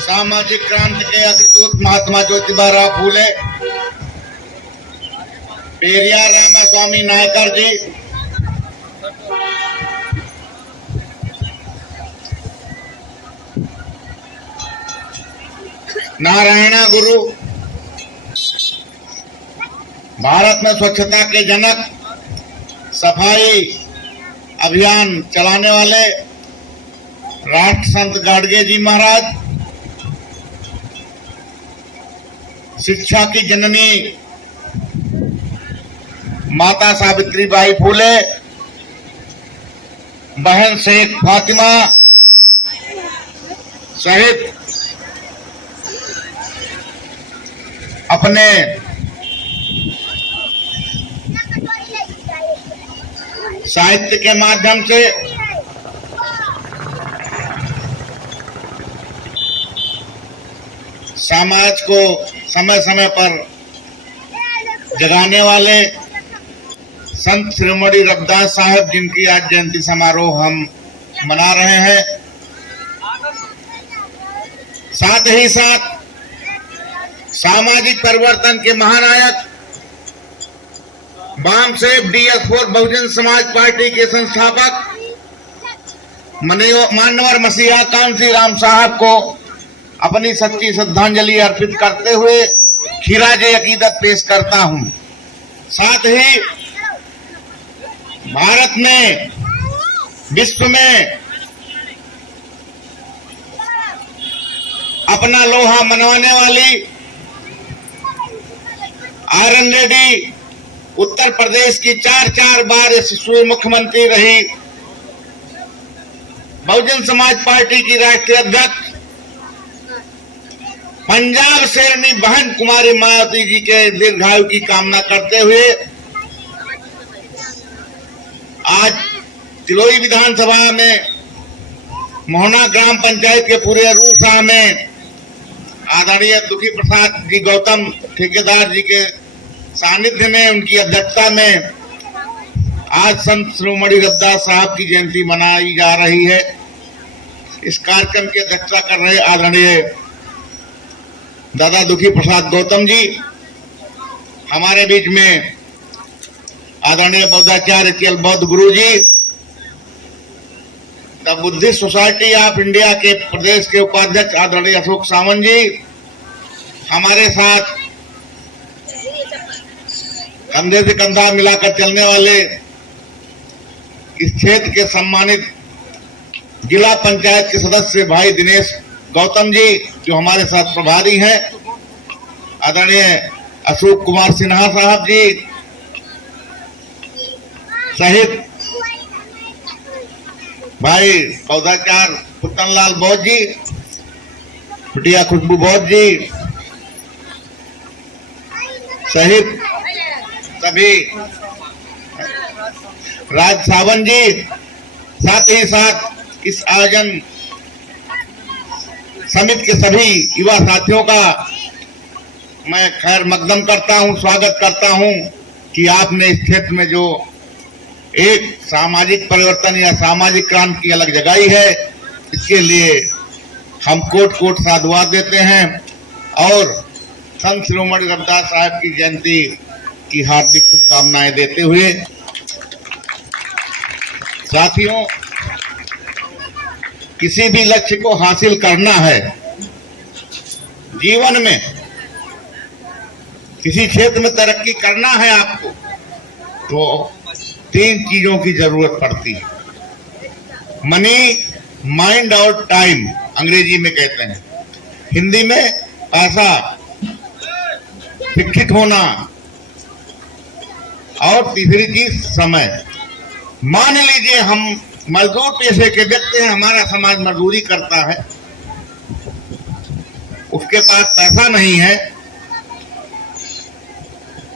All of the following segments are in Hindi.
सामाजिक क्रांति के अग्रदूत महात्मा ज्योतिबा फूले, पेरियार रामास्वामी नायकर जी, नारायणा गुरु, भारत में स्वच्छता के जनक, सफाई अभियान चलाने वाले राष्ट्र संत गाडगे जी महाराज, शिक्षा की जननी माता सावित्रीबाई फूले, बहन शेख फातिमा सहित अपने साहित्य के माध्यम से समाज को समय समय पर जगाने वाले संत शिरोमणि रविदास साहब, जिनकी आज जयंती समारोह हम मना रहे हैं, साथ ही साथ सामाजिक परिवर्तन के महानायक बामसेफ DS4 बहुजन समाज पार्टी के संस्थापक मानवर मसीहा कांसी राम साहब को अपनी सच्ची श्रद्धांजलि अर्पित करते हुए खिराजे अकीदत पेश करता हूं। साथ ही भारत में, विश्व में अपना लोहा मनवाने वाली आयरन लेडी, उत्तर प्रदेश की 4 बार यशस्वी मुख्यमंत्री रही, बहुजन समाज पार्टी की राष्ट्रीय अध्यक्ष, पंजाब शेरनी बहन कुमारी मायावती जी के दीर्घायु की कामना करते हुए आज तिलोई विधानसभा में मोहना ग्राम पंचायत के पूरे रूसा में आदरणीय दुखी प्रसाद जी गौतम ठेकेदार जी के सानिध्य में, उनकी अध्यक्षता में आज संत शिरोमणि रविदास साहब की जयंती मनाई जा रही है। इस कार्यक्रम की अध्यक्षता कर रहे आदरणीय दादा दुखी प्रसाद गौतम जी, हमारे बीच में आदरणीय बौद्धाचार्य केल बौद्ध गुरु जी, the Buddhist society of India के प्रदेश के उपाध्यक्ष आदरणीय अशोक सावंत जी, हमारे साथ कंधे से कंधा मिलाकर चलने वाले इस क्षेत्र के सम्मानित जिला पंचायत के सदस्य भाई दिनेश गौतम जी, जो हमारे साथ प्रभारी हैं, आदरणीय अशोक कुमार सिन्हा साहब जी सहित भाई पौधाचार पुतनलाल बौद्ध जी, बिटिया खुशबू बौद्ध जी सहित सभी, राज सावंत जी, साथ ही साथ इस आयोजन समिति के सभी युवा साथियों का मैं खैर मकदम करता हूं, स्वागत करता हूं कि आपने इस क्षेत्र में जो एक सामाजिक परिवर्तन या सामाजिक क्रांति की अलग जगाई है, इसके लिए हम कोट कोट साधुवाद देते हैं और संत शिरोमणि रविदास साहब की जयंती की हार्दिक शुभकामनाएं देते हुए, साथियों, किसी भी लक्ष्य को हासिल करना है जीवन में, किसी क्षेत्र में तरक्की करना है आपको, तो 3 चीजों की जरूरत पड़ती है। मनी, माइंड और टाइम अंग्रेजी में कहते हैं, हिंदी में पैसा, शिक्षित होना और तीसरी चीज समय। मान लीजिए हम मजदूर पेशे के व्यक्ति हैं, हमारा समाज मजदूरी करता है, उसके पास पैसा नहीं है,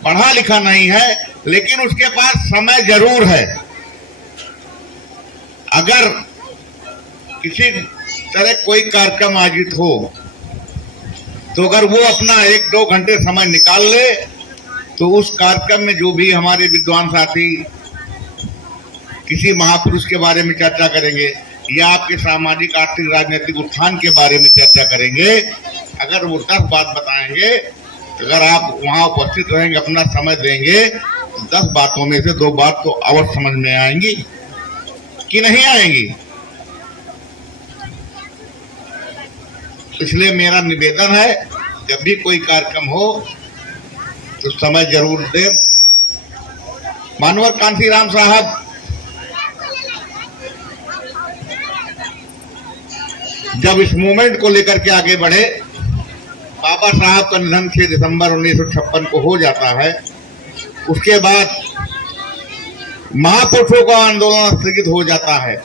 पढ़ा लिखा नहीं है, लेकिन उसके पास समय जरूर है। अगर किसी तरह कोई कार्यक्रम आयोजित हो तो अगर वो अपना 1-2 घंटे समय निकाल ले तो उस कार्यक्रम में जो भी हमारे विद्वान साथी किसी महापुरुष के बारे में चर्चा करेंगे या आपके सामाजिक आर्थिक राजनीतिक उत्थान के बारे में चर्चा करेंगे। अगर वो 10 बात बताएंगे, अगर आप वहां उपस्थित रहेंगे, अपना समय देंगे, तो 10 बातों में से 2 बात तो अवश्य समझ में आएंगी कि नहीं आएंगी। इसलिए मेरा निवेदन है, जब भी कोई कार्यक्रम हो तो समय जरूर दें। मानवर कांसीराम साहब जब इस मूवमेंट को लेकर के आगे बढ़े, बाबा साहब का निधन 6 दिसंबर 1956 को हो जाता है। उसके बाद महापुरुषों का आंदोलन स्थगित हो जाता है।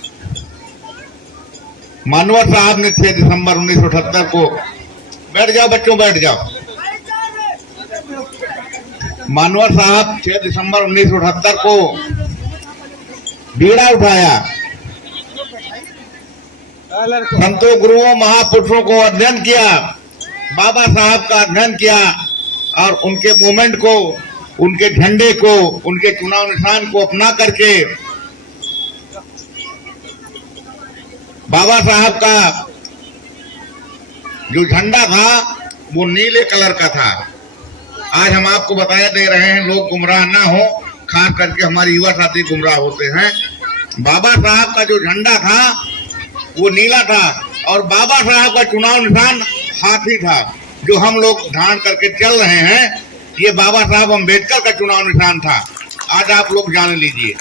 मानवर साहब ने 6 दिसंबर 1978 को, बैठ जाओ बच्चों बैठ जाओ, मानवर साहब 6 दिसंबर 1978 को बीड़ा उठाया, संतों गुरुओं महापुरुषों को अध्ययन किया, बाबा साहब का अध्ययन किया और उनके मूवमेंट को, उनके झंडे को, उनके चुनाव निशान को अपना करके बाबा साहब का जो झंडा था वो नीले कलर का था। आज हम आपको बताया दे रहे हैं, लोग गुमराह ना हो, खास करके हमारे युवा साथी गुमराह होते हैं। बाबा साहब का जो झंडा था वो नीला था और बाबा साहब का चुनाव निशान हाथी था, जो हम लोग धारण करके चल रहे हैं। ये बाबा साहब अम्बेडकर का चुनाव निशान था। आज आप लोग जान लीजिए,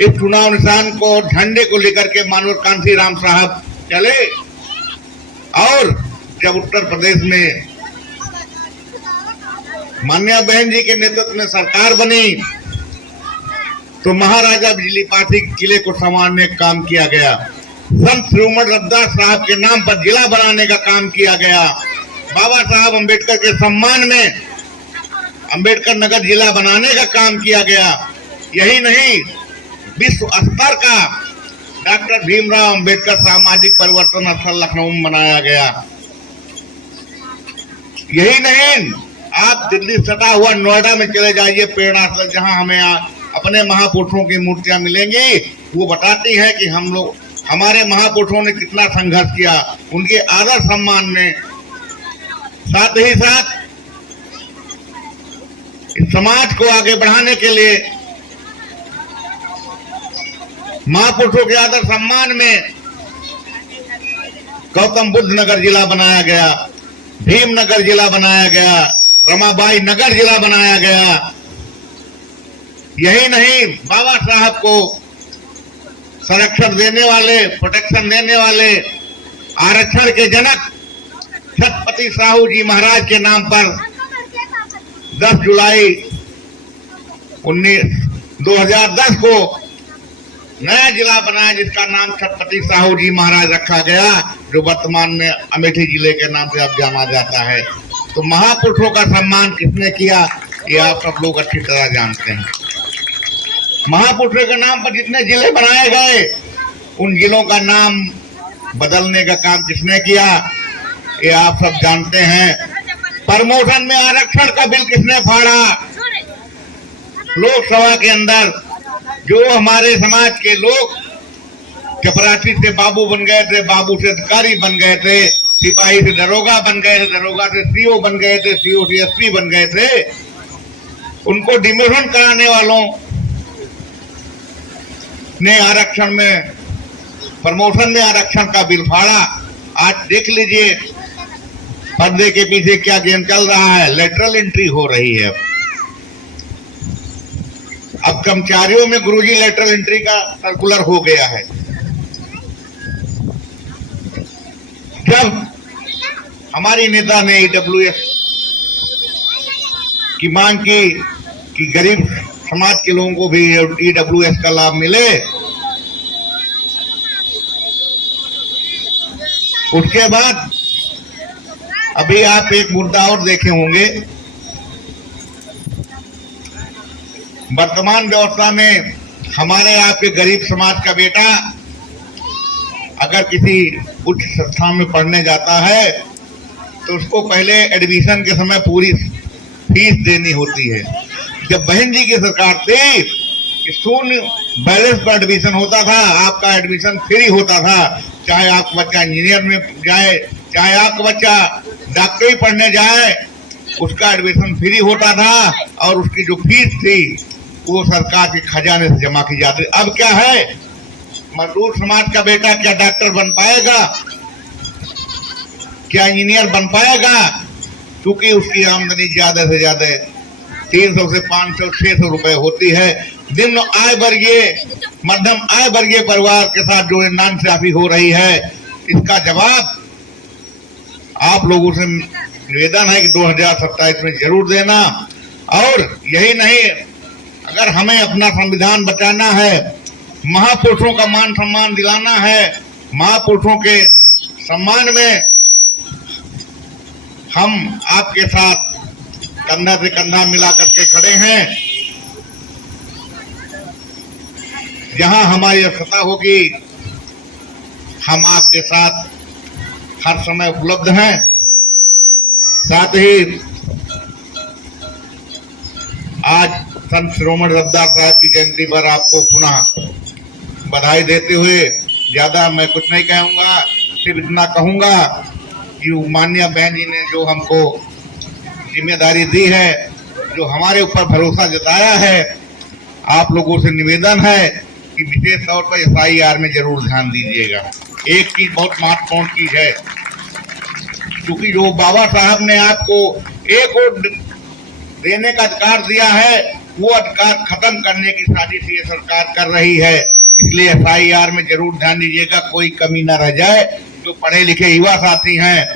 इस चुनाव निशान को, झंडे को लेकर के मानवर कांसीराम साहब चले। और जब उत्तर प्रदेश में मान्या बहन जी के नेतृत्व में सरकार बनी, तो महाराजा बिजली पाठी किले को संवारने का काम किया गया। संत श्रीमद रविदास साहब के नाम पर जिला बनाने का काम किया गया। बाबा साहब अम्बेडकर के सम्मान में अम्बेडकर नगर जिला बनाने का काम किया गया। यही नहीं, विश्व स्तर का डॉक्टर भीमराव अम्बेडकर सामाजिक परिवर्तन स्थल लखनऊ में बनाया गया। यही नहीं, आप दिल्ली सटा हुआ नोएडा में चले जाइए, प्रेरणा स्थल, जहां हमें अपने महापुरुषों की मूर्तियां मिलेंगी। वो बताती है कि हम लोग, हमारे महापुरुषों ने कितना संघर्ष किया उनके आदर सम्मान में। साथ ही साथ इस समाज को आगे बढ़ाने के लिए महापुरुषों के आदर सम्मान में गौतम बुद्ध नगर जिला बनाया गया, भीम नगर जिला बनाया गया, रमाबाई नगर जिला बनाया गया। यही नहीं, बाबा साहब को संरक्षण देने वाले, प्रोटेक्शन देने वाले, आरक्षण के जनक छत्रपति साहू जी महाराज के नाम पर 10 जुलाई 2010 को नया जिला बनाया, जिसका नाम छत्रपति साहू जी महाराज रखा गया, जो वर्तमान में अमेठी जिले के नाम से अब जाना जाता है। तो महापुरुषों का सम्मान किसने किया, ये आप सब लोग अच्छी तरह जानते हैं। महापुरुषों के नाम पर जितने जिले बनाए गए, उन जिलों का नाम बदलने का काम किसने किया, ये आप सब जानते हैं। प्रमोशन में आरक्षण का बिल किसने फाड़ा, लोकसभा के अंदर जो हमारे समाज के लोग चपरासी से बाबू बन गए थे, बाबू से अधिकारी बन गए थे, सिपाही से दरोगा बन गए थे, दरोगा से सीओ बन गए थे, सीओ से एसपी बन गए थे, उनको डिमोशन कराने वालों ने आरक्षण में, प्रमोशन में आरक्षण का बिल फाड़ा। आज देख लीजिए पर्दे के पीछे क्या गेम चल रहा है, लेटरल एंट्री हो रही है। अब कर्मचारियों में गुरुजी लेटरल एंट्री का सर्कुलर हो गया है। जब हमारी नेता ने ईडब्ल्यूएस की मांग की कि गरीब समाज के लोगों को भी ईडब्ल्यूएस का लाभ मिले, उसके बाद अभी आप एक मुद्दा और देखे होंगे, वर्तमान व्यवस्था में हमारे आपके गरीब समाज का बेटा अगर किसी उच्च संस्था में पढ़ने जाता है तो उसको पहले एडमिशन के समय पूरी फीस देनी होती है। जब बहन जी की सरकार थी कि शून्य बैलेंस पर एडमिशन होता था, आपका एडमिशन फ्री होता था। चाहे आपका बच्चा इंजीनियर में जाए, चाहे आपका बच्चा डॉक्टरी पढ़ने जाए, उसका एडमिशन फ्री होता था और उसकी जो फीस थी वो सरकार के खजाने से जमा की जाती। अब क्या है, मजदूर समाज का बेटा क्या डॉक्टर बन पाएगा, क्या इंजीनियर बन पाएगा? क्योंकि उसकी आमदनी ज्यादा से ज्यादा 300 से 500 600 रुपए होती है। निम्न आय वर्गीय, मध्यम आय वर्गीय परिवार के साथ जो नाइंसाफी हो रही है, इसका जवाब आप लोगों से निवेदन है कि 2027 में जरूर देना। और यही नहीं, अगर हमें अपना संविधान बचाना है, महापुरुषों का मान सम्मान दिलाना है, महापुरुषों के सम्मान में हम आपके साथ कंधा से कंधा मिला करके खड़े हैं। जहां हमारी आवश्यकता होगी हम आपके साथ हर समय उपलब्ध हैं। साथ ही आज संत शिरोमणि रविदास साहब की जयंती पर आपको पुनः बधाई देते हुए ज्यादा मैं कुछ नहीं कहूंगा, सिर्फ इतना कहूंगा कि माननीय बहन जी ने जो हमको जिम्मेदारी दी है, जो हमारे ऊपर भरोसा जताया है, आप लोगों से निवेदन है कि विशेष तौर पर SIR में जरूर ध्यान दीजिएगा। एक चीज बहुत महत्वपूर्ण चीज है, क्योंकि जो बाबा साहब ने आपको एक वोट देने का अधिकार दिया है, वो अधिकार खत्म करने की साजिश ये सरकार कर रही है। इसलिए SIR में जरूर ध्यान दीजिएगा, कोई कमी न रह जाए। जो पढ़े लिखे युवा साथी हैं,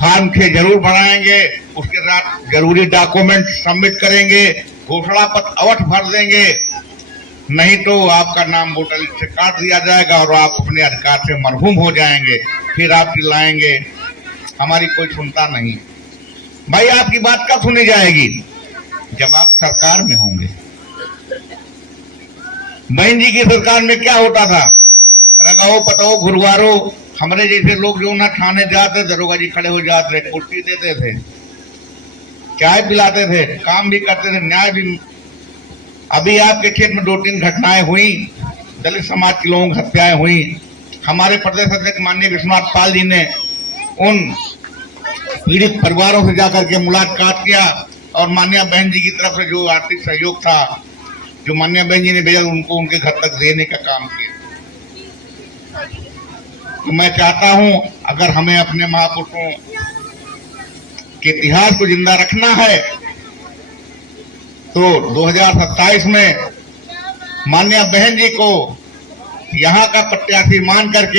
फॉर्म 6 जरूर भराएंगे, उसके साथ जरूरी डॉक्यूमेंट सबमिट करेंगे, घोषणा पत्र अवश्य भर देंगे, नहीं तो आपका नाम वोटर लिस्ट से काट दिया जाएगा और आप अपने अधिकार से मरहूम हो जाएंगे। फिर आप चिल्लाएंगे हमारी कोई सुनता नहीं। भाई आपकी बात कब सुनी जाएगी? जब आप सरकार में होंगे। बहन जी की सरकार में क्या होता था? रगाओ पटाओ घुरवारो, हमारे जैसे लोग जो ना थाने जाते, दरोगा जी खड़े हो जाते थे, कुर्सी देते थे, चाय पिलाते थे, काम भी करते थे, न्याय भी। अभी आपके क्षेत्र में 2-3 घटनाएं हुई, दलित समाज के लोगों की हत्याएं हुई। हमारे प्रदेश अध्यक्ष माननीय विश्वनाथ पाल जी ने उन पीड़ित परिवारों से जाकर के मुलाकात किया और माननीय बहन जी की तरफ से जो आर्थिक सहयोग था, जो माननीय बहन जी ने भेजा, उनको उनके घर तक देने का काम किया। तो मैं चाहता हूं, अगर हमें अपने महापुरुषों के इतिहास को जिंदा रखना है तो 2027 में माननीय बहन जी को यहाँ का प्रत्याशी मान करके